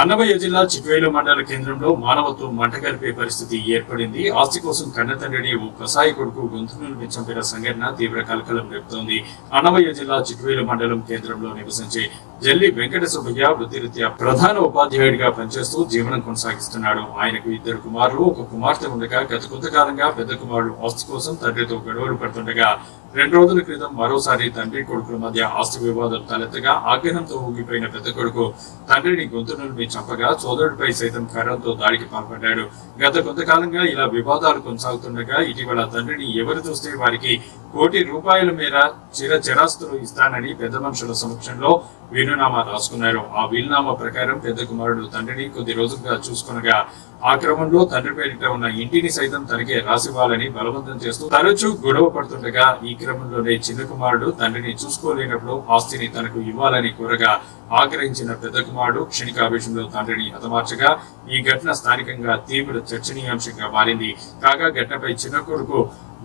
అన్నమయ్య జిల్లా చిట్వేలు మండల కేంద్రంలో మానవత్వం మంటగలిపే పరిస్థితి ఏర్పడింది. ఆస్తి కోసం కన్నతండ్రిని ఓ కసాయి కొడుకు గొంతును చంపిన సంఘటన తీవ్ర కలకలం రేపుతోంది. అన్నమయ్య జిల్లా చిట్వేలు మండలం కేంద్రంలో నివసించే జల్లి వెంకట సుబ్బయ్య వృత్తిరీత్యా ప్రధాన ఉపాధ్యాయుడిగా పనిచేస్తూ జీవనం కొనసాగిస్తున్నాడు. ఆయనకు 2 కుమారులు, 1 కుమార్తె ఉండగా గత కొంతకాలంగా పెద్ద కుమారుడు ఆస్తి కోసం తండ్రితో గొడవలు పడుతుండగా 2 రోజుల క్రితం మరోసారి తండ్రి కొడుకుల మధ్య ఆస్తి వివాదం తలెత్తగా ఆగ్రహంతో ఊగిపోయిన పెద్ద కొడుకు తండ్రిని గొంతును చంపగా సోదరుడిపై సైతం కర్రలతో దాడికి పాల్పడ్డాడు. గత కొంతకాలంగా ఇలా వివాదాలు కొనసాగుతుండగా ఇటీవల తండ్రిని ఎవరు చూస్తే వారికి ₹1 కోటి మేర చిరాస్తులు ఇస్తానని పెద్ద మనుషుల సమక్షంలో వీలునామా రాసుకున్నారు. ఆ వీలునామా ప్రకారం పెద్ద కుమారుడు తండ్రిని కొద్ది రోజులుగా చూసుకునగా ఆ క్రమంలో తండ్రి పేరిట ఉన్న ఇంటిని సైతం తనకే రాసివ్వాలని బలవంతం చేస్తూ తరచూ గొడవ పడుతుండగా ఈ క్రమంలోనే చిన్న కుమారుడు తండ్రిని చూసుకోలేనప్పుడు ఆస్తిని తనకు ఇవ్వాలని కోరగా ఆగ్రహించిన పెద్ద కుమారుడు క్షణికావేశంలో తండ్రిని హతమార్చగా ఈ ఘటన స్థానికంగా తీవ్ర చర్చనీయాంశంగా మారింది. కాగా ఘటనపై చిన్న కొడుకు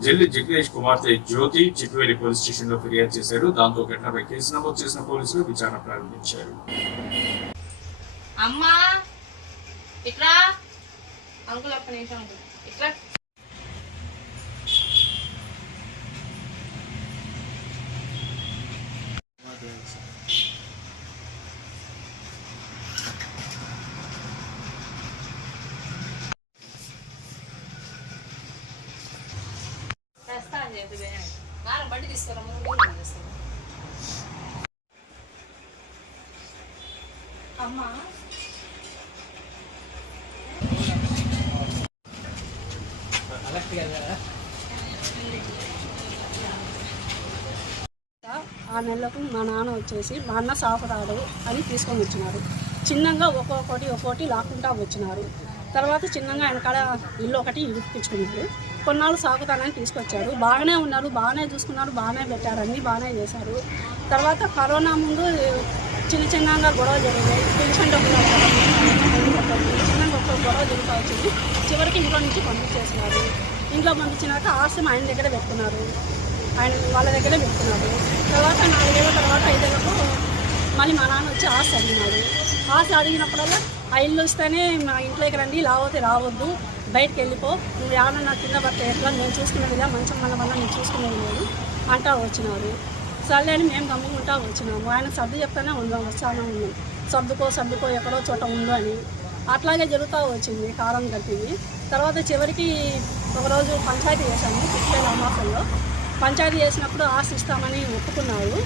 జల్లి జగదీష్ కుమార్తె జ్యోతి చిట్వేలి పోలీస్ స్టేషన్ లో ఫిర్యాదు చేశారు. దాంతో ఘటనపై కేసు నమోదు చేసిన పోలీసులు విచారణ ప్రారంభించారు. బండి తీసుకురా అమ్మా. ఆ నెలకు మా నాన్న వచ్చేసి మా అన్న సాకురాడు అని తీసుకొని వచ్చినారు. చిన్నగా ఒక్కొక్కటి లాక్కుంటా వచ్చినారు. తర్వాత చిన్నగా వెనకాల ఇల్లు ఒకటి ఇరిపించుకున్నారు. కొన్నాళ్ళు సాగుతానని తీసుకొచ్చారు. బాగానే ఉన్నారు, బాగానే చూసుకున్నారు, బాగానే పెట్టారు, అన్నీ బాగానే చేశారు. తర్వాత కరోనా ముందు చిన్నగా గొడవ జరిగాయి. పెన్షన్ డబ్బులు చిన్నగా ఒక గొడవ జరుగుతూ వచ్చింది. చివరికి ఇంట్లో నుంచి పంపించేసినారు. ఇంట్లో పంపించినాక ఆస్తి ఆయన దగ్గర పెట్టుకున్నారు, వాళ్ళ దగ్గర పెట్టుకున్నారు. తర్వాత 4 ఏళ్ళ తర్వాత 5 ఏళ్ళకు మళ్ళీ మా నాన్న వచ్చి ఆస్తి అడిగినాడు. ఆస్తి అడిగినప్పుడల్లా ఆ ఇల్లు వస్తేనే మా ఇంట్లోకి రండి, లావతే రావద్దు, బయటకు వెళ్ళిపో, నువ్వు ఏమన్నా కింద పడితే ఎట్లా, నేను చూసుకునేదిగా మంచం మన వల్ల నేను చూసుకునేది లేదు అంటా వచ్చినారు. సర్లే అని మేము గమ్ముకుంటా వచ్చినాము. ఆయన సర్దు చెప్తానే వస్తానే ఉన్నాం, సర్దుకో ఎక్కడో చోట ఉండు అని. అట్లాగే జరుగుతూ వచ్చింది, కాలం గడిపింది. తర్వాత చివరికి ఒకరోజు పంచాయతీ చేశాము. 6 మాసంలో పంచాయతీ చేసినప్పుడు ఆస్తి ఇస్తామని ఒప్పుకున్నారు.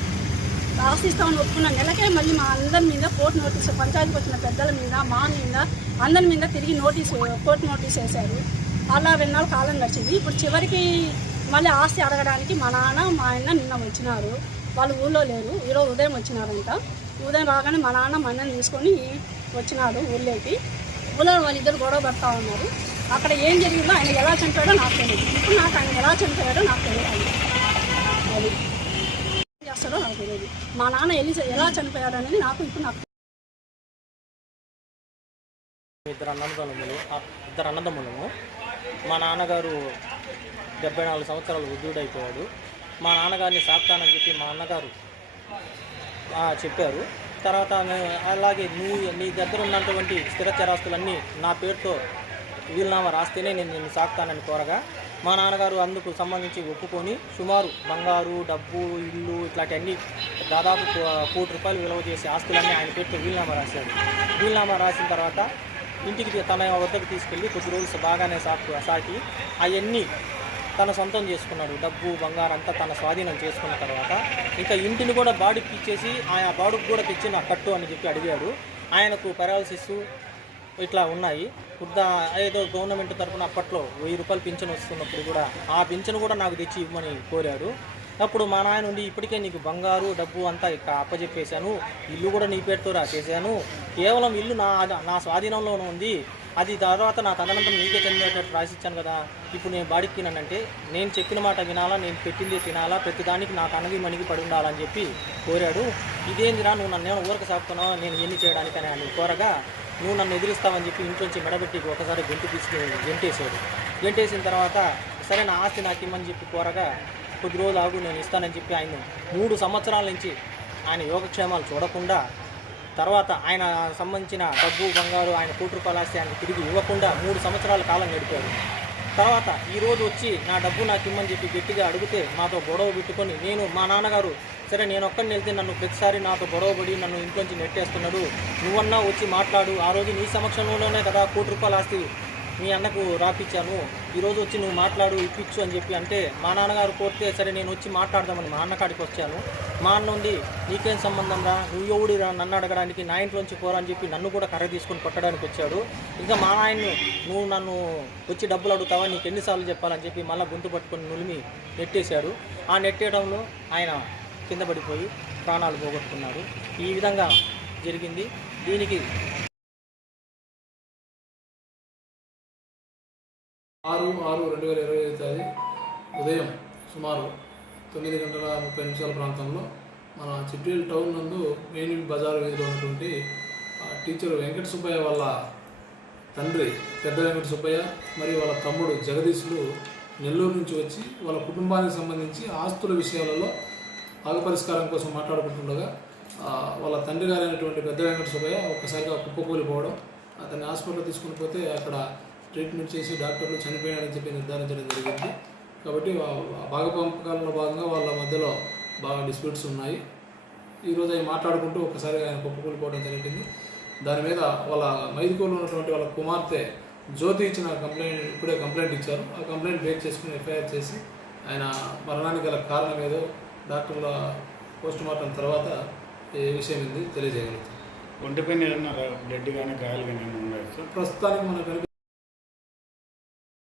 ఆస్తి ఇస్తామని ఒప్పుకున్న నెలకే మళ్ళీ మా అందరి మీద కోర్టు నోటీసు, పంచాయతీకి వచ్చిన పెద్దల మీద, మా మీద, అందరి మీద తిరిగి కోర్టు నోటీస్ వేశారు. అలా 2 నెలలు కాలం గడిచింది. ఇప్పుడు చివరికి మళ్ళీ ఆస్తి అడగడానికి మా నాన్న మా ఆయన నిన్న వచ్చినారు. వాళ్ళు ఊళ్ళో లేరు, ఈరోజు ఉదయం వచ్చినారంట. ఉదయం రాగానే మా నాన్న మా అన్నని తీసుకొని వచ్చినాడు ఊళ్ళోకి. ఊళ్ళో వాళ్ళిద్దరు గొడవ పడతా ఉన్నారు. అక్కడ ఏం జరిగిందో, ఆయన ఎలా చనిపోయాడో నాకు తెలియదు. ఇప్పుడు నాకు ఆయన ఎలా చనిపోయాడో నాకు తెలియదు, అది చేస్తాడో నాకు తెలియదు. మా నాన్న ఎలా చనిపోయాడు అనేది నాకు ఇప్పుడు ఇద్దరు అన్నదమ్ములము. మా నాన్నగారు 74 సంవత్సరాలు వృద్ధుడైపోయాడు. మా నాన్నగారిని సాకుతానని చెప్పి మా అన్నగారు చెప్పారు. తర్వాత అలాగే నీ దగ్గర ఉన్నటువంటి స్థిర చరాస్తులన్నీ నా పేరుతో వీలునామా రాస్తేనే నేను నిన్ను సాకుతానని కోరగా మా నాన్నగారు అందుకు సంబంధించి ఒప్పుకొని సుమారు బంగారు, డబ్బు, ఇల్లు ఇట్లాంటివన్నీ దాదాపు ₹1 కోటి విలువ చేసే ఆస్తులన్నీ ఆయన పేరుతో వీలునామా రాశాడు. వీలునామా రాసిన తర్వాత ఇంటికి తన వద్దకు తీసుకెళ్ళి కొద్ది రోజులు బాగానే సాకి అవన్నీ తన సొంతం చేసుకున్నాడు. డబ్బు, బంగారం అంతా తన స్వాధీనం చేసుకున్న తర్వాత ఇంకా ఇంటిని కూడా బాడుకి ఇచ్చేసి ఆ బాడుకు కూడా తెచ్చి నా కట్టు అని చెప్పి అడిగాడు. ఆయనకు పెరాలసిస్ ఇట్లా ఉన్నాయి. ఏదో గవర్నమెంట్ తరఫున అప్పట్లో ₹1000 పింఛన్ వస్తున్నప్పుడు కూడా ఆ పింఛన్ కూడా నాకు తెచ్చి ఇవ్వమని కోరాడు. అప్పుడు మా నాయన ఉండి ఇప్పటికే నీకు బంగారు, డబ్బు అంతా ఇక అప్పచెప్పేశాను, ఇల్లు కూడా నీ పేరుతో రాసేసాను, కేవలం ఇల్లు నా స్వాధీనంలోనే ఉంది, అది తర్వాత నా తదనంతరం నీకే చెందినట్టు రాసిచ్చాను కదా, ఇప్పుడు నేను బాడికి తిన్నానంటే నేను చెప్పిన మాట వినాలా, నేను పెట్టింది తినాలా, ప్రతిదానికి నాకు అనగి మణిగి పడి ఉండాలని చెప్పి కోరాడు. ఇదేందిరా నువ్వు నన్ను ఏమైనా ఊరక సాపుతున్నావు, నేను ఎన్ని చేయడానికని అని కోరగా నువ్వు నన్ను ఎదిరిస్తావని చెప్పి ఇంట్లోంచి మెడబెట్టి ఒకసారి గెంటేసిన తర్వాత సరే నా ఆస్తి నాకు ఇమ్మని చెప్పి కోరగా కొద్ది రోజులు ఆగు నేను ఇస్తానని చెప్పి ఆయన 3 సంవత్సరాల నుంచి ఆయన యోగక్షేమాలు చూడకుండా తర్వాత ఆయన సంబంధించిన డబ్బు బంగారు ఆయన కోటి రూపాయల ఆస్తి ఆయన తిరిగి ఇవ్వకుండా 3 సంవత్సరాల కాలం గడిపారు. తర్వాత ఈరోజు వచ్చి నా డబ్బు నాకు ఇమ్మని చెప్పి గట్టిగా అడిగితే మాతో గొడవ పెట్టుకొని నేను మా నాన్నగారు సరే నేను ఒక్కడిని వెళ్తే నన్ను ప్రతిసారి నాతో గొడవపడి నన్ను ఇంట్లోంచి నెట్టేస్తున్నాడు, నువ్వన్నా వచ్చి మాట్లాడు, ఆ రోజు నీ సమక్షంలోనే కదా కోటి రూపాయల ఆస్తి మీ అన్నకు రాపిచ్చాను, ఈరోజు వచ్చి నువ్వు మాట్లాడు ఇప్పించు అని చెప్పి అంటే మా నాన్నగారు కోరితే సరే నేను వచ్చి మాట్లాడదామని మా అన్నకాడికి వచ్చాను. మా అన్న ఉండి నీకేం సంబంధం రా, నువ్వు ఎవడు నన్ను అడగడానికి, నా ఇంట్లోంచి పోరా అని చెప్పి నన్ను కూడా కర్ర తీసుకొని కొట్టడానికి వచ్చాడు. ఇంకా మా ఆయన్ని నువ్వు నన్ను వచ్చి డబ్బులు అడుగుతావా, నీకు ఎన్నిసార్లు చెప్పాలని చెప్పి మళ్ళీ గొంతు పట్టుకొని నులిమి నెట్టేశాడు. ఆ నెట్టేయడంలో ఆయన కింద పడిపోయి ప్రాణాలు పోగొట్టుకున్నాడు. ఈ విధంగా జరిగింది. దీనికి 6/6/2025 ఉదయం సుమారు 9:30 ప్రాంతంలో మన చిట్వేలు టౌన్ నందు మెయిన్ బజార్ వీధిలో ఉన్నటువంటి టీచర్ వెంకట సుబ్బయ్య వాళ్ళ తండ్రి పెద్ద వెంకట సుబ్బయ్య మరియు వాళ్ళ తమ్ముడు జగదీశులు నెల్లూరు నుంచి వచ్చి వాళ్ళ కుటుంబానికి సంబంధించి ఆస్తుల విషయాలలో పరిష్కారం కోసం మాట్లాడుకుంటుండగా వాళ్ళ తండ్రి గారైనటువంటి పెద్ద వెంకట సుబ్బయ్య ఒక్కసారిగా కుప్పకూలిపోవడం, అతన్ని హాస్పిటల్ తీసుకుని పోతే అక్కడ ట్రీట్మెంట్ చేసి డాక్టర్లు చనిపోయాడని చెప్పి నిర్ధారించడం జరిగింది. కాబట్టి భాగపంపకాలలో భాగంగా వాళ్ళ మధ్యలో బాగా డిస్ప్యూట్స్ ఉన్నాయి. ఈరోజు అవి మాట్లాడుకుంటూ ఒకసారి ఆయన కుప్పకూలిపోవడం జరిగింది. దాని మీద వాళ్ళ మైదుకూరులో ఉన్నటువంటి వాళ్ళ కుమార్తె జ్యోతి ఇచ్చిన ఇప్పుడే కంప్లైంట్ ఇచ్చారు. ఆ కంప్లైంట్ బేస్ చేసుకుని ఎఫ్ఐఆర్ చేసి ఆయన మరణానికి గల కారణం ఏదో డాక్టర్ల పోస్ట్ మార్టం తర్వాత ఏ విషయం ఏంది తెలియజేయగలుగుతాం. ఒంటిపైన ఏదన్నా బ్లడ్ కానీ గాయాలు కానీ ఉన్నాయి సార్? ప్రస్తుతానికి మనకు